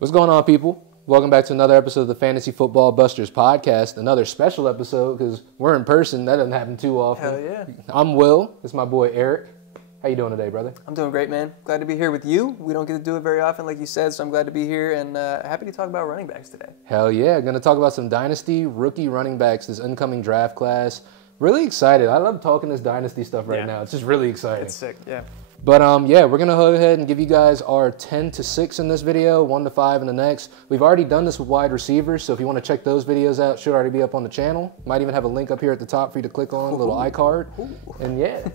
What's going on, people? Welcome back to another episode of the Fantasy Football Busters podcast. Another special episode because we're in person. That doesn't happen too often. Hell yeah. I'm Will. It's my boy Eric. How you doing today, brother? I'm doing great, man. Glad to be here with you. We don't get to do it very often, like you said, so I'm glad to be here and happy to talk about running backs today. Hell yeah. Going to talk about some Dynasty rookie running backs, this incoming draft class. Really excited. I love talking this Dynasty stuff right now. It's just really exciting. It's sick, yeah. But yeah, we're going to go ahead and give you guys our 10 to 6 in this video, 1 to 5 in the next. We've already done this with wide receivers, so if you want to check those videos out, should already be up on the channel. Might even have a link up here at the top for you to click on, a little iCard. And yeah,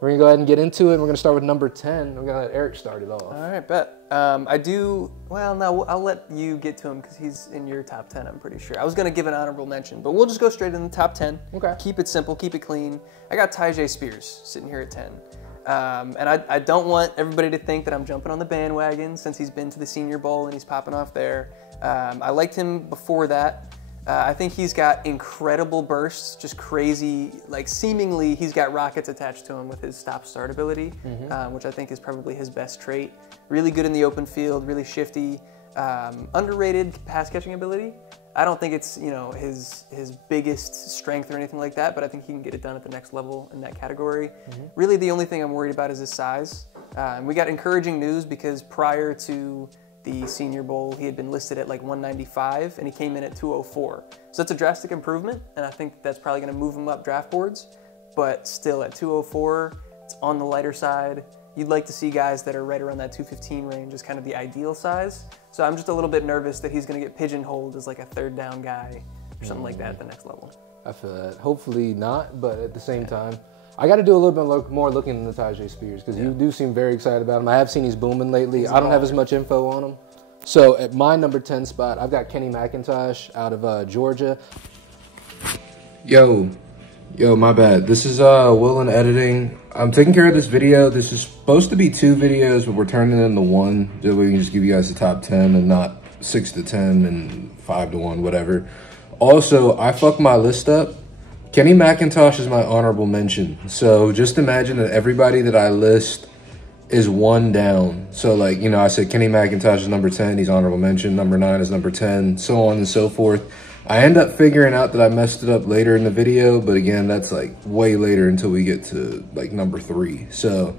we're going to go ahead and get into it. We're going to start with number 10. We're going to let Eric start it off. All right, bet. I'll let you get to him because he's in your top 10, I'm pretty sure. I was going to give an honorable mention, but we'll just go straight in the top 10. Okay. Keep it simple, keep it clean. I got Tyjae Spears sitting here at 10. And I don't want everybody to think that I'm jumping on the bandwagon since he's been to the Senior Bowl and he's popping off there. I liked him before that. I think he's got incredible bursts, just crazy, like seemingly he's got rockets attached to him with his stop-start ability, which I think is probably his best trait. Really good in the open field, really shifty, underrated pass-catching ability. I don't think it's, his biggest strength or anything like that, but I think he can get it done at the next level in that category. Really, the only thing I'm worried about is his size. We got encouraging news because prior to the Senior Bowl, he had been listed at like 195, and he came in at 204. So that's a drastic improvement, and I think that's probably going to move him up draft boards. But still, at 204, it's on the lighter side. You'd like to see guys that are right around that 215 range as kind of the ideal size. So I'm just a little bit nervous that he's going to get pigeonholed as like a third down guy or something like that at the next level. I feel that. Hopefully not, but at the same time, I got to do a little bit more looking into Tyjae Spears because you do seem very excited about him. I have seen he's booming lately. I don't have as much info on him. So at my number 10 spot, I've got Kenny McIntosh out of Georgia. Yo, my bad. This is Will in editing. I'm taking care of this video. This is supposed to be 2 videos, but we're turning it into 1. So we can just give you guys the top 10 and not 6 to 10 and 5 to 1, whatever. Also, I fucked my list up. Kenny McIntosh is my honorable mention. So just imagine that everybody that I list is 1 down. So like, I said Kenny McIntosh is number 10. He's honorable mention. Number 9 is number 10, so on and so forth. I end up figuring out that I messed it up later in the video, but again, that's like way later until we get to like number 3. So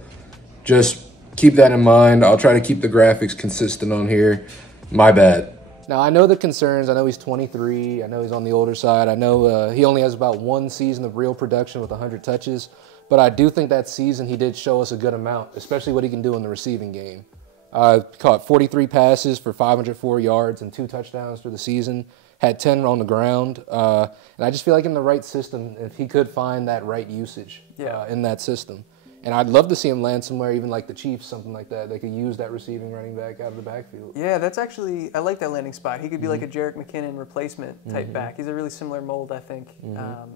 just keep that in mind. I'll try to keep the graphics consistent on here. My bad. Now, I know the concerns. I know he's 23. I know he's on the older side. I know he only has about 1 season of real production with 100 touches, but I do think that season he did show us a good amount, especially what he can do in the receiving game. Caught 43 passes for 504 yards and 2 touchdowns for the season. Had 10 on the ground, and I just feel like in the right system, if he could find that right usage in that system. And I'd love to see him land somewhere, even like the Chiefs, something like that. They could use that receiving running back out of the backfield. Yeah, that's actually, I like that landing spot. He could be like a Jerick McKinnon replacement type back. He's a really similar mold, I think.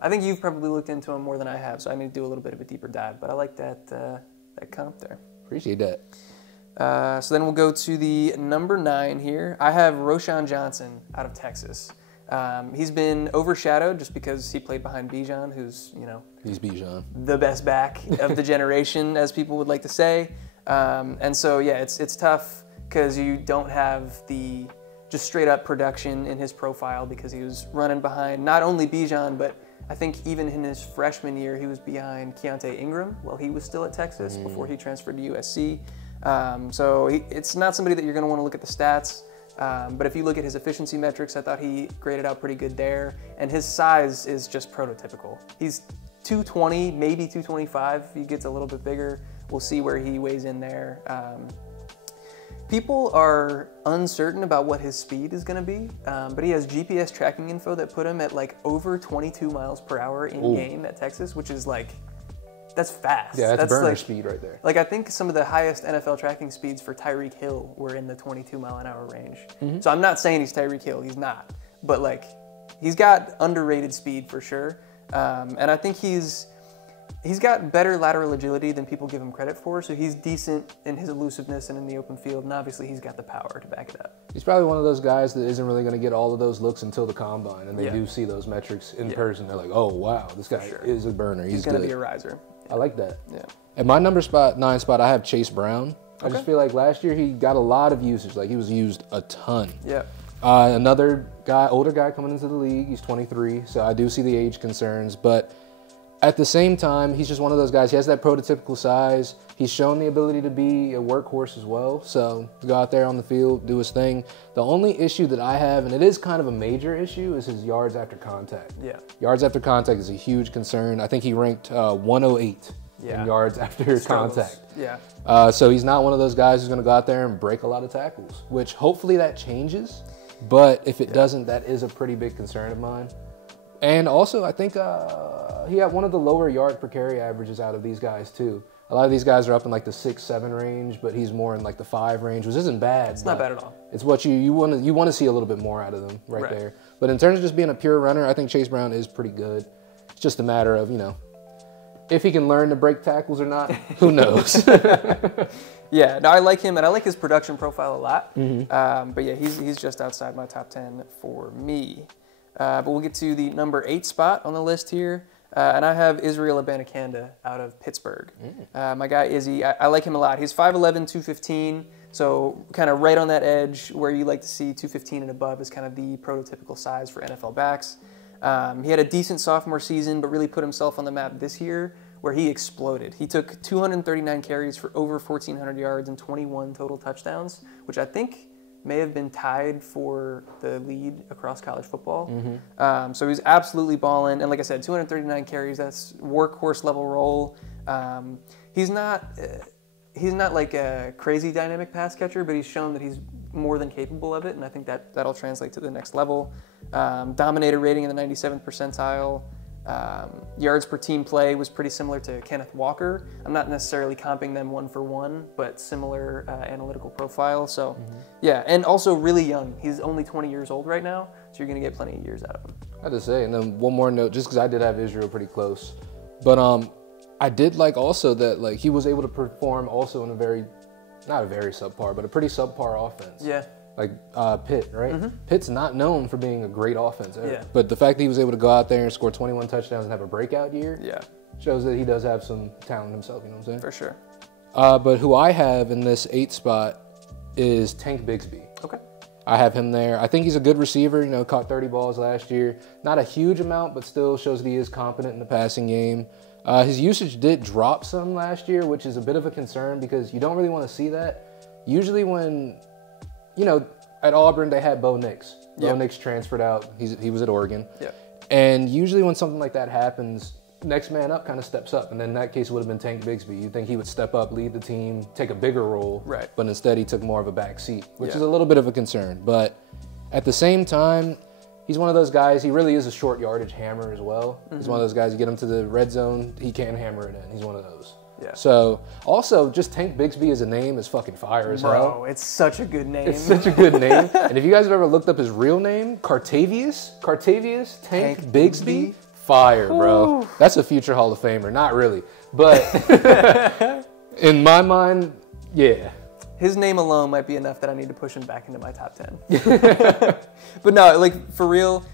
I think you've probably looked into him more than I have, so I need to do a little bit of a deeper dive. But I like that, that comp there. Appreciate that. So then we'll go to the number 9 here. I have Roschon Johnson out of Texas. He's been overshadowed just because he played behind Bijan, who's, he's Bijan, the best back of the generation, as people would like to say. And so, yeah, it's tough because you don't have the just straight up production in his profile because he was running behind not only Bijan, but I think even in his freshman year, he was behind Keontae Ingram while he was still at Texas before he transferred to USC. So it's not somebody that you're going to want to look at the stats. But if you look at his efficiency metrics, I thought he graded out pretty good there. And his size is just prototypical. He's 220, maybe 225. If he gets a little bit bigger, we'll see where he weighs in there. People are uncertain about what his speed is going to be, but he has GPS tracking info that put him at like over 22 miles per hour in game at Texas, which is like, that's fast. Yeah, that's burner like, speed right there. Like, I think some of the highest NFL tracking speeds for Tyreek Hill were in the 22-mile-an-hour range. So I'm not saying he's Tyreek Hill. He's not. But, like, he's got underrated speed for sure. And I think he's got better lateral agility than people give him credit for. So he's decent in his elusiveness and in the open field. And obviously, he's got the power to back it up. He's probably one of those guys that isn't really going to get all of those looks until the combine. And they do see those metrics in person. They're like, oh, wow, this guy is a burner. He's going to be a riser. I like that. Yeah. At my number 9 spot, I have Chase Brown I just feel like last year he got a lot of usage. Like, he was used a ton. Yeah. Another guy, older guy coming into the league. He's 23, so I do see the age concerns. But at the same time, he's just one of those guys. He has that prototypical size. He's shown the ability to be a workhorse as well. So to go out there on the field, do his thing. The only issue that I have, and it is kind of a major issue, is his yards after contact. Yeah. Yards after contact is a huge concern. I think he ranked 108 in yards after contact. Yeah. So he's not one of those guys who's going to go out there and break a lot of tackles, which hopefully that changes. But if it doesn't, that is a pretty big concern of mine. And also, I think he had one of the lower yard per carry averages out of these guys, too. A lot of these guys are up in like the 6-7 range, but he's more in like the 5 range, which isn't bad. It's not bad at all. It's what you want to see a little bit more out of them right there. But in terms of just being a pure runner, I think Chase Brown is pretty good. It's just a matter of, if he can learn to break tackles or not, who knows? Yeah, no, I like him, and I like his production profile a lot. But yeah, he's just outside my top 10 for me. But we'll get to the number 8 spot on the list here. And I have Israel Abanikanda out of Pittsburgh. My guy Izzy, I like him a lot. He's 5'11", 215, so kind of right on that edge where you like to see 215 and above is kind of the prototypical size for NFL backs. He had a decent sophomore season, but really put himself on the map this year where he exploded. He took 239 carries for over 1,400 yards and 21 total touchdowns, which I think may have been tied for the lead across college football. So he's absolutely balling. And like I said, 239 carries, that's workhorse level role. He's not like a crazy dynamic pass catcher, but he's shown that he's more than capable of it. And I think that'll translate to the next level. Dominator rating in the 97th percentile. Yards per team play was pretty similar to Kenneth Walker. I'm not necessarily comping them one for one, but similar analytical profile. So yeah, and also really young. He's only 20 years old right now, so you're going to get plenty of years out of him. I have to say, and then one more note, just because I did have Israel pretty close, but I did like also that like he was able to perform also in a very, not a very subpar, but a pretty subpar offense. Yeah. Like Pitt, right? Pitt's not known for being a great offense ever. But the fact that he was able to go out there and score 21 touchdowns and have a breakout year shows that he does have some talent himself, you know what I'm saying? For sure. But who I have in this 8th spot is Tank Bigsby. Okay. I have him there. I think he's a good receiver, caught 30 balls last year. Not a huge amount, but still shows that he is competent in the passing game. His usage did drop some last year, which is a bit of a concern because you don't really want to see that. Usually when at Auburn, they had Bo Nix. Bo Nix transferred out. He was at Oregon. And usually when something like that happens, next man up kind of steps up. And then in that case, it would have been Tank Bigsby. You'd think he would step up, lead the team, take a bigger role. Right. But instead, he took more of a back seat, which is a little bit of a concern. But at the same time, he's one of those guys, he really is a short yardage hammer as well. He's one of those guys, you get him to the red zone, he can hammer it in. He's one of those. Yeah. So, also, just Tank Bigsby as a name is fucking fire as hell. Bro, it's such a good name. It's such a good name. And if you guys have ever looked up his real name, Cartavius Tank Bigsby, fire, bro. That's a future Hall of Famer. Not really. But in my mind, yeah. His name alone might be enough that I need to push him back into my top 10. But no, like, for real,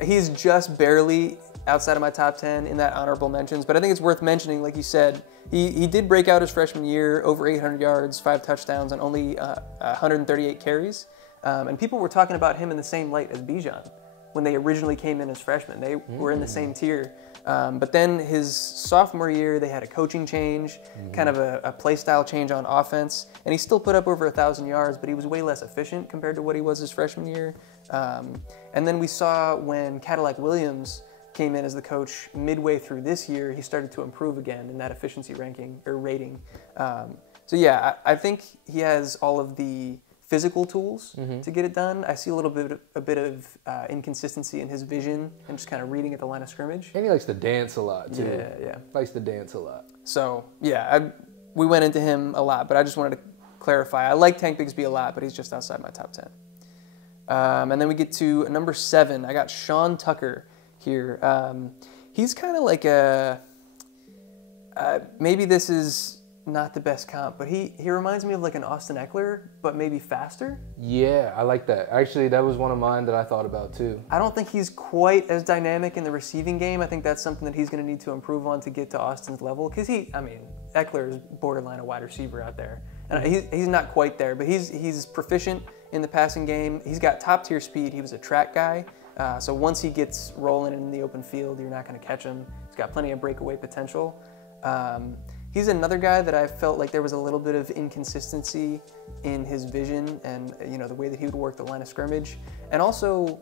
he's just barely outside of my top 10 in that honorable mentions, but I think it's worth mentioning, like you said, he did break out his freshman year, over 800 yards, 5 touchdowns, and only 138 carries. And people were talking about him in the same light as Bijan when they originally came in as freshmen. They were in the same tier. But then his sophomore year, they had a coaching change, kind of a play style change on offense, and he still put up over 1,000 yards, but he was way less efficient compared to what he was his freshman year. And then we saw when Cadillac Williams came in as the coach midway through this year, he started to improve again in that efficiency ranking or rating. So yeah, I think he has all of the physical tools to get it done. I see a bit of inconsistency in his vision and just kind of reading at the line of scrimmage. And he likes to dance a lot too. Yeah. Likes to dance a lot. So yeah, we went into him a lot, but I just wanted to clarify. I like Tank Bigsby a lot, but he's just outside my top 10. And then we get to number 7. I got Sean Tucker here. He's kind of like maybe this is not the best comp, but he reminds me of like an Austin Eckler, but maybe faster. Yeah, I like that. Actually, that was one of mine that I thought about too. I don't think he's quite as dynamic in the receiving game. I think that's something that he's going to need to improve on to get to Austin's level. Because Eckler is borderline a wide receiver out there. And he's not quite there, but he's proficient in the passing game. He's got top tier speed. He was a track guy. So once he gets rolling in the open field, you're not going to catch him. He's got plenty of breakaway potential. He's another guy that I felt like there was a little bit of inconsistency in his vision and the way that he would work the line of scrimmage, and also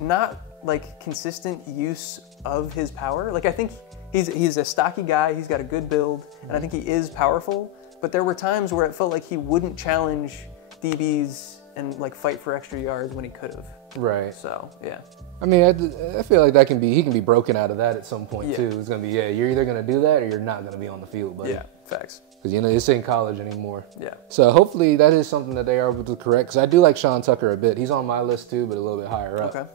not like consistent use of his power. Like I think he's a stocky guy. He's got a good build, and I think he is powerful. But there were times where it felt like he wouldn't challenge DBs and like fight for extra yards when he could have. Right. So yeah. I mean, I feel like he can be broken out of that at some point too. It's gonna be you're either gonna do that or you're not gonna be on the field, buddy. Yeah, facts. Because this ain't college anymore. Yeah. So hopefully that is something that they are able to correct. Because I do like Sean Tucker a bit. He's on my list too, but a little bit higher up. Okay.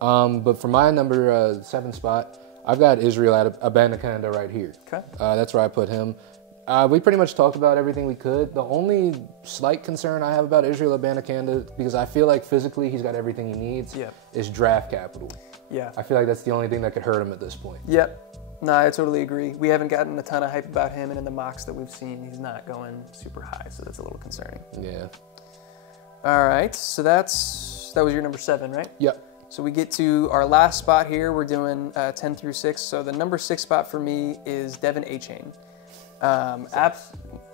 But for my number 7 spot, I've got Israel Abanikanda right here. Okay. That's where I put him. We pretty much talked about everything we could. The only slight concern I have about Israel Abanikanda, because I feel like physically he's got everything he needs, is draft capital. Yeah. I feel like that's the only thing that could hurt him at this point. Yep. No, I totally agree. We haven't gotten a ton of hype about him, and in the mocks that we've seen, he's not going super high, so that's a little concerning. Yeah. All right, so that was your number 7, right? Yep. So we get to our last spot here. We're doing 10 through 6. So the number 6 spot for me is Devin Achane.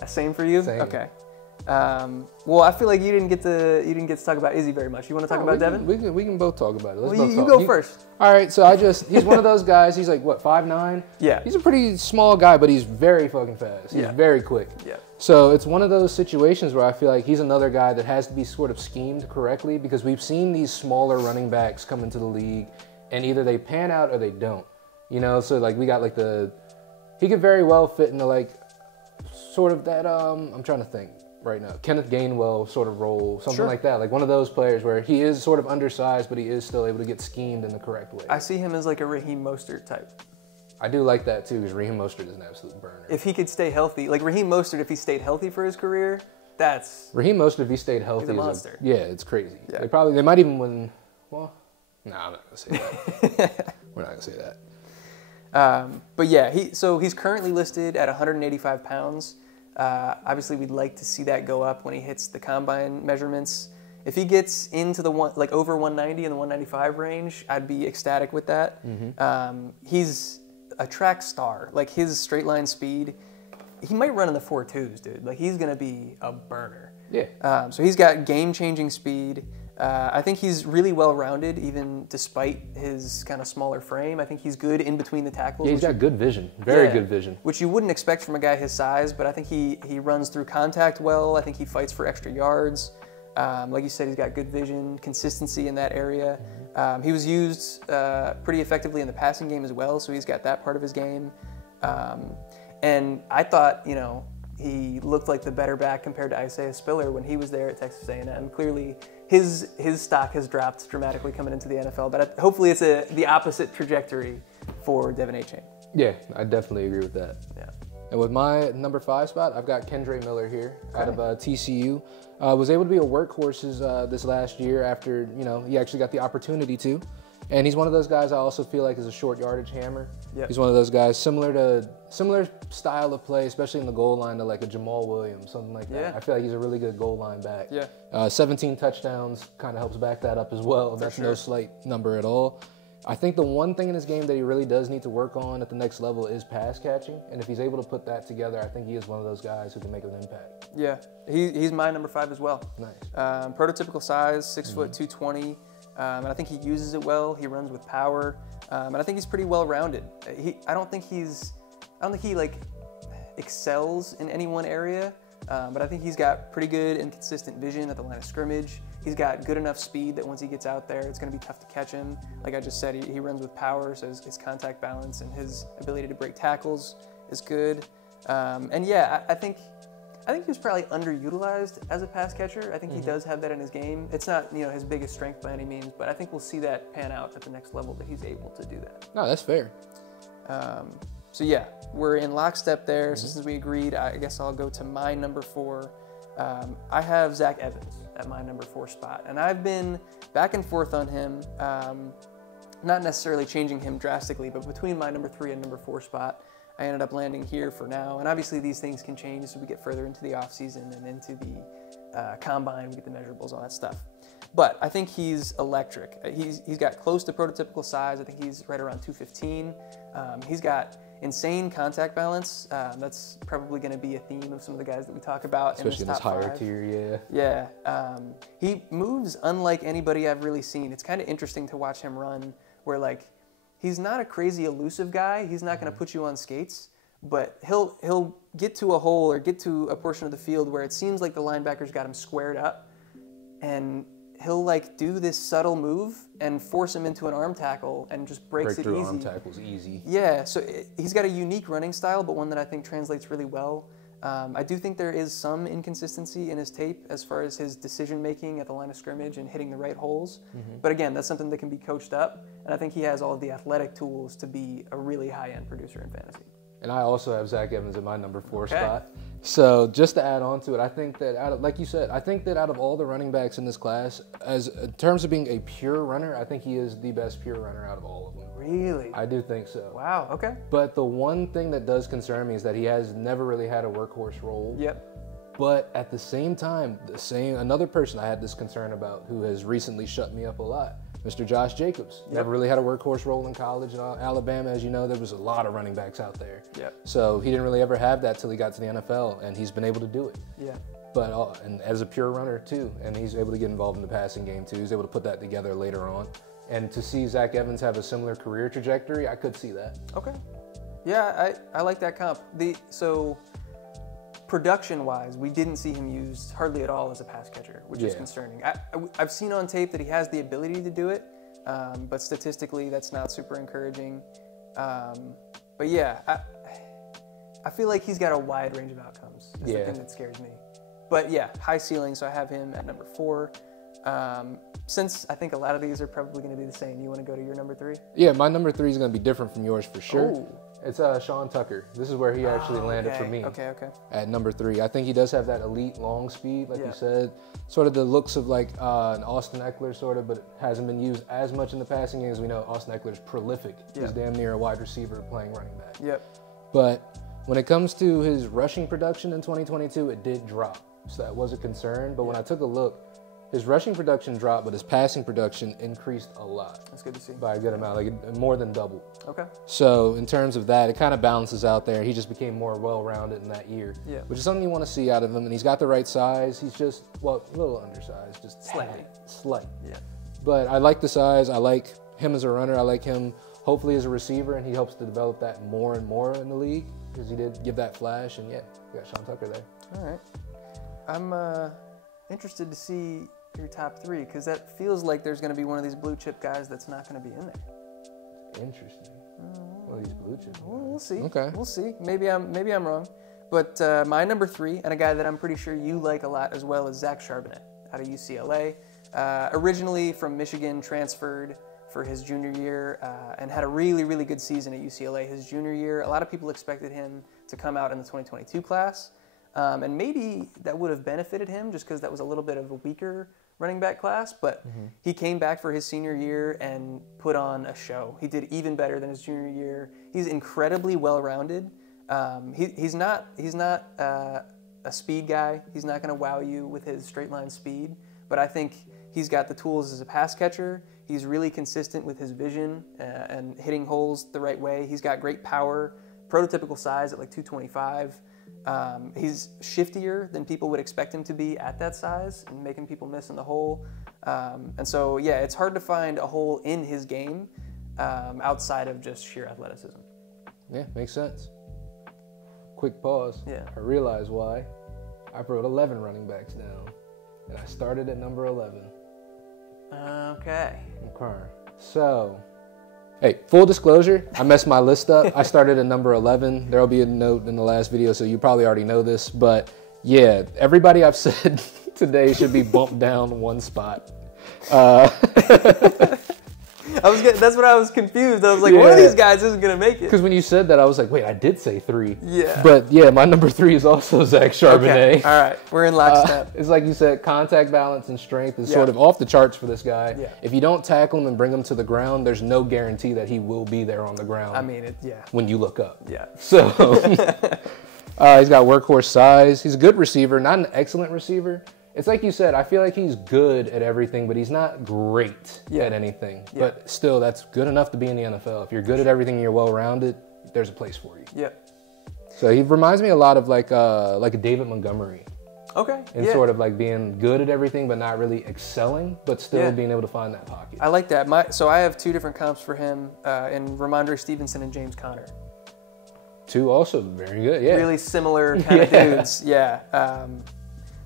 Same for you? Same. Okay. Well, I feel like you didn't get to talk about Izzy very much. You want to talk about Devin? We can both talk about it. Let's well, both you talk. go first. All right, so he's one of those guys. He's like, what, 5'9"? Yeah. He's a pretty small guy, but he's very fucking fast. He's very quick. Yeah. So it's one of those situations where I feel like he's another guy that has to be sort of schemed correctly, because we've seen these smaller running backs come into the league, and either they pan out or they don't. So like we got like he could very well fit into like sort of that, I'm trying to think right now, Kenneth Gainwell sort of role, something like that. Like one of those players where he is sort of undersized, but he is still able to get schemed in the correct way. I see him as like a Raheem Mostert type. I do like that too, because Raheem Mostert is an absolute burner. If he could stay healthy, like Raheem Mostert, if he stayed healthy for his career, that's... Raheem Mostert, if he stayed healthy, he's a monster. It's crazy. Yeah. They might even win, well, no, I'm not going to say that. We're not going to say that. But yeah, he's currently listed at 185 pounds. Obviously, we'd like to see that go up when he hits the combine measurements. If he gets into the over 190 and the 195 range, I'd be ecstatic with that. Mm-hmm. He's a track star. Like his straight line speed, he might run in the 4.2s, dude. Like he's gonna be a burner. Yeah. So he's got game-changing speed. I think he's really well-rounded, even despite his kind of smaller frame. I think he's good in between the tackles. Yeah, he's got good vision, very good vision. Which you wouldn't expect from a guy his size, but I think he runs through contact well. I think he fights for extra yards. Like you said, he's got good vision, consistency in that area. He was used pretty effectively in the passing game as well, so he's got that part of his game. And I thought, he looked like the better back compared to Isaiah Spiller when he was there at Texas A&M. Clearly, his stock has dropped dramatically coming into the NFL, but hopefully it's the opposite trajectory for Devin Achane. Yeah, I definitely agree with that. Yeah. And with my number 5 spot, I've got Kendre Miller here out of TCU. Was able to be a workhorse this last year after, he actually got the opportunity to. And he's one of those guys I also feel like is a short yardage hammer. Yep. He's one of those guys similar style of play, especially in the goal line, to like a Jamal Williams, something like that. Yeah. I feel like he's a really good goal line back. Yeah. 17 touchdowns kind of helps back that up as well. That's no slight number at all. I think the one thing in his game that he really does need to work on at the next level is pass catching. And if he's able to put that together, I think he is one of those guys who can make an impact. Yeah, he's my number 5 as well. Nice. Prototypical size, 6 foot, 220. And I think he uses it well. He runs with power. And I think he's pretty well-rounded. I don't think he like excels in any one area, but I think he's got pretty good and consistent vision at the line of scrimmage. He's got good enough speed that once he gets out there, it's going to be tough to catch him. Like I just said, he runs with power, so his contact balance and his ability to break tackles is good. And yeah, I think he was probably underutilized as a pass catcher. I think he does have that in his game. It's not his biggest strength by any means, but I think we'll see that pan out at the next level that he's able to do that. No, that's fair. So yeah, we're in lockstep there. So since we agreed, I guess I'll go to my number 4. I have Zach Evans at my number 4 spot, and I've been back and forth on him, not necessarily changing him drastically, but between my number 3 and number 4 spot, I ended up landing here for now. And obviously these things can change as we get further into the offseason and into the combine, we get the measurables, all that stuff. But I think he's electric. He's got close to prototypical size. I think he's right around 215. He's got insane contact balance. That's probably going to be a theme of some of the guys that we talk about, especially in this higher 5. tier. Yeah. He moves unlike anybody I've really seen. It's kind of interesting to watch him run, where like he's not a crazy elusive guy. He's not going to put you on skates, but he'll get to a hole or get to a portion of the field where it seems like the linebacker's got him squared up, and he'll like do this subtle move and force him into an arm tackle and just breaks it easy. Arm tackles easy. Yeah, so he's got a unique running style, but one that I think translates really well. I do think there is some inconsistency in his tape as far as his decision making at the line of scrimmage and hitting the right holes. But again, that's something that can be coached up, and I think he has all of the athletic tools to be a really high-end producer in fantasy. And I also have Zach Evans in my number 4 spot. So just to add on to it, I think that like you said, I think that out of all the running backs in this class, in terms of being a pure runner, I think he is the best pure runner out of all of them. Really? I do think so. Wow, okay. But the one thing that does concern me is that he has never really had a workhorse role. Yep. But at the same time, another person I had this concern about who has recently shut me up a lot, Mr. Josh Jacobs. Yep. Never really had a workhorse role in college. In Alabama, as you know, there was a lot of running backs out there. Yep. So he didn't really ever have that till he got to the NFL, and he's been able to do it. Yeah. But and as a pure runner too, and he's able to get involved in the passing game too. He's able to put that together later on. And to see Zach Evans have a similar career trajectory, I could see that. Okay. Yeah, I like that comp. So production-wise, we didn't see him used hardly at all as a pass catcher, which is concerning. I've seen on tape that he has the ability to do it, but statistically, that's not super encouraging. But yeah, I feel like he's got a wide range of outcomes. That's the thing that scares me. But yeah, high ceiling, so I have him at number 4. Since I think a lot of these are probably going to be the same, you want to go to your number 3? Yeah, my number 3 is going to be different from yours for sure. Ooh. It's Sean Tucker. This is where he actually landed for me. Okay. At number 3. I think he does have that elite long speed, like you said. Sort of the looks of like an Austin Eckler, sort of, but it hasn't been used as much in the passing game as we know. Austin Eckler's prolific. He's damn near a wide receiver playing running back. But when it comes to his rushing production in 2022, it did drop. So that was a concern. But when I took a look, his rushing production dropped, but his passing production increased a lot. That's good to see. By a good amount, like more than double. Okay. So in terms of that, it kind of balances out there. He just became more well-rounded in that year, which is something you want to see out of him. And he's got the right size. He's just, well, a little undersized, just slight. Yeah. But I like the size. I like him as a runner. I like him hopefully as a receiver, and he helps to develop that more and more in the league because he did give that flash. And yeah, we got Sean Tucker there. All right. I'm interested to see your top 3 because that feels like there's going to be one of these blue chip guys that's not going to be in there. Interesting. Well, these blue chip. Well, we'll see. Okay. We'll see. Maybe I'm wrong. But my number 3, and a guy that I'm pretty sure you like a lot as well, is Zach Charbonnet out of UCLA. Originally from Michigan, transferred for his junior year and had a really, really good season at UCLA his junior year. A lot of people expected him to come out in the 2022 class. And maybe that would have benefited him just because that was a little bit of a weaker running back class, but he came back for his senior year and put on a show. He did even better than his junior year. He's incredibly well-rounded. He's not a speed guy. He's not going to wow you with his straight line speed, but I think he's got the tools as a pass catcher. He's really consistent with his vision and hitting holes the right way. He's got great power, prototypical size at like 225. He's shiftier than people would expect him to be at that size and making people miss in the hole. And so, yeah, it's hard to find a hole in his game outside of just sheer athleticism. Yeah, makes sense. Quick pause. Yeah. I realize why. I wrote 11 running backs down, and I started at number 11. Okay. So, hey, full disclosure, I messed my list up. I started at number 11. There'll be a note in the last video, so you probably already know this. But yeah, everybody I've said today should be bumped down one spot. I That's what I was confused. I was like, one of these guys isn't going to make it. Because when you said that, I was like, wait, I did say 3. Yeah. But yeah, my number 3 is also Zach Charbonnet. Okay. All right. We're in lockstep. It's like you said, contact balance and strength is sort of off the charts for this guy. Yeah. If you don't tackle him and bring him to the ground, there's no guarantee that he will be there on the ground. I mean, when you look up. Yeah. So he's got workhorse size. He's a good receiver, not an excellent receiver. It's like you said, I feel like he's good at everything, but he's not great at anything. Yeah. But still, that's good enough to be in the NFL. If you're good at everything and you're well-rounded, there's a place for you. Yeah. So he reminds me a lot of like a David Montgomery. Okay. And sort of like being good at everything, but not really excelling, but still being able to find that pocket. I like that. So I have 2 different comps for him in Ramondre Stevenson and James Conner. 2 also very good, yeah. Really similar kind of dudes, yeah.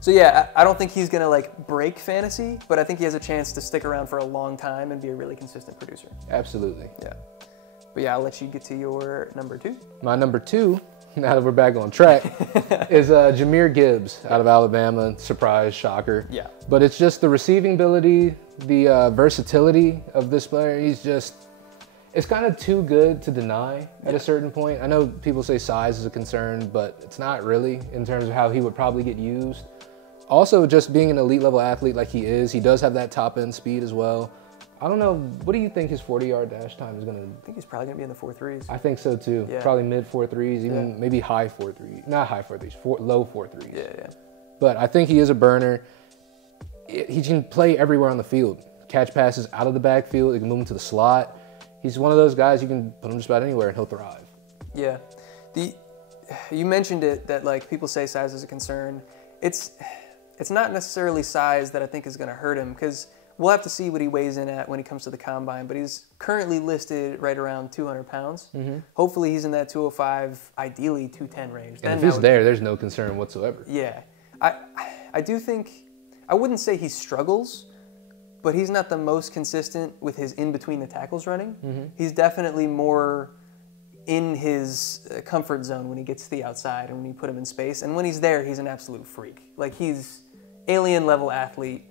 So yeah, I don't think he's gonna like break fantasy, but I think he has a chance to stick around for a long time and be a really consistent producer. Absolutely. Yeah. But yeah, I'll let you get to your number 2. My number 2, now that we're back on track, is Jahmyr Gibbs out of Alabama. Surprise, shocker. Yeah. But it's just the receiving ability, the versatility of this player. It's kind of too good to deny at a certain point. I know people say size is a concern, but it's not really in terms of how he would probably get used. Also, just being an elite level athlete like he is, he does have that top end speed as well. I don't know, what do you think his 40-yard dash time is going to... I think he's probably going to be in the 4.3s. I think so too. Yeah. Probably mid 4.3s, even maybe high 4.3s. Not high 4.3s, low 4.3s. Yeah. But I think he is a burner. He can play everywhere on the field. Catch passes out of the backfield, he can move him to the slot. He's one of those guys you can put him just about anywhere and he'll thrive. Yeah. You mentioned it, that like people say size is a concern. It's not necessarily size that I think is going to hurt him, because we'll have to see what he weighs in at when he comes to the combine, but he's currently listed right around 200 pounds. Mm-hmm. Hopefully he's in that 205, ideally 210 range. And if he's there's no concern whatsoever. Yeah. I do think, I wouldn't say he struggles, but he's not the most consistent with his in-between the tackles running. Mm-hmm. He's definitely more in his comfort zone when he gets to the outside and when you put him in space. And when he's there, he's an absolute freak. Like, he's alien level athlete,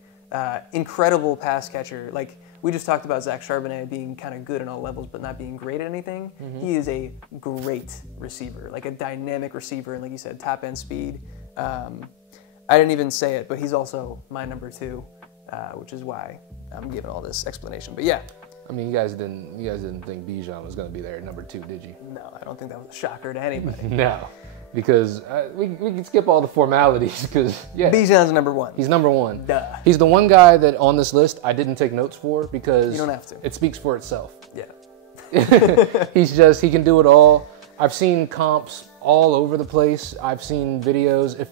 incredible pass catcher. Like, we just talked about Zach Charbonnet being kind of good in all levels but not being great at anything. Mm-hmm. He is a great receiver, like a dynamic receiver, and like you said, top end speed. I didn't even say it, but he's also my number 2, which is why I'm giving all this explanation. But yeah. I mean, you guys didn't think Bijan was going to be there at number 2, did you? No, I don't think that was a shocker to anybody. No, because we can skip all the formalities, because Bijan's number 1. He's number 1. Duh. He's the one guy that on this list I didn't take notes for, because you don't have to. It speaks for itself. Yeah. He can do it all. I've seen comps all over the place. I've seen videos.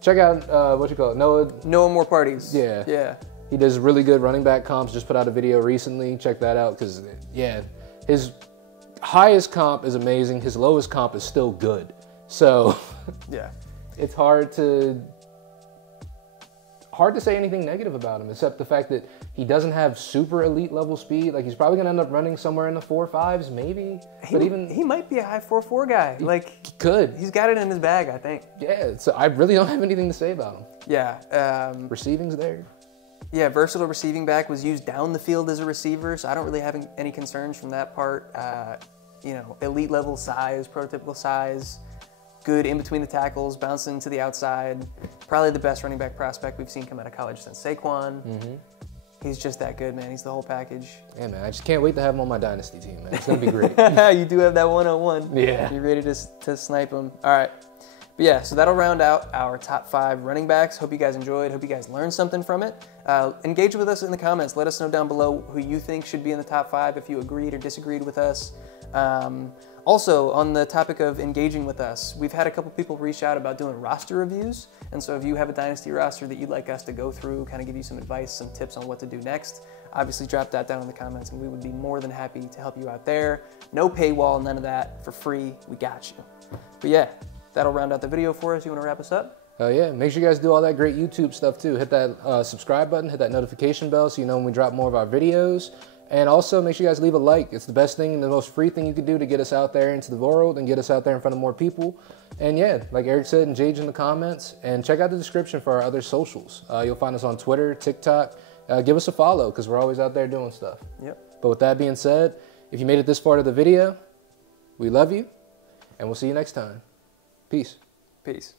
Check out Noah More Parties. Yeah. He does really good running back comps. Just put out a video recently. Check that out, because his highest comp is amazing. His lowest comp is still good. So yeah, it's hard to say anything negative about him, except the fact that he doesn't have super elite level speed. Like, he's probably gonna end up running somewhere in the 4.5s, maybe. He might be a high 4.4 guy. Like, he could. He's got it in his bag, I think. Yeah. So I really don't have anything to say about him. Yeah. Receiving's there. Yeah, versatile receiving back, was used down the field as a receiver, so I don't really have any concerns from that part. Elite level size, prototypical size, good in between the tackles, bouncing to the outside. Probably the best running back prospect we've seen come out of college since Saquon. Mm-hmm. He's just that good, man. He's the whole package. Yeah, man. I just can't wait to have him on my Dynasty team, man. It's going to be great. You do have that 101. Yeah. You're ready to snipe him. All right. But yeah, so that'll round out our top 5 running backs. Hope you guys enjoyed. Hope you guys learned something from it. Engage with us in the comments. Let us know down below who you think should be in the top 5, if you agreed or disagreed with us. Also, on the topic of engaging with us, we've had a couple people reach out about doing roster reviews. And so if you have a Dynasty roster that you'd like us to go through, kind of give you some advice, some tips on what to do next, obviously drop that down in the comments and we would be more than happy to help you out there. No paywall, none of that. For free, we got you. But yeah, that'll round out the video for us. You want to wrap us up? Oh yeah, make sure you guys do all that great YouTube stuff too. Hit that subscribe button, hit that notification bell so you know when we drop more of our videos. And also make sure you guys leave a like. It's the best thing and the most free thing you can do to get us out there into the world and get us out there in front of more people. And yeah, like Eric said, engage in the comments and check out the description for our other socials. You'll find us on Twitter, TikTok. Give us a follow because we're always out there doing stuff. Yep. But with that being said, if you made it this far to the video, we love you, and we'll see you next time. Peace. Peace.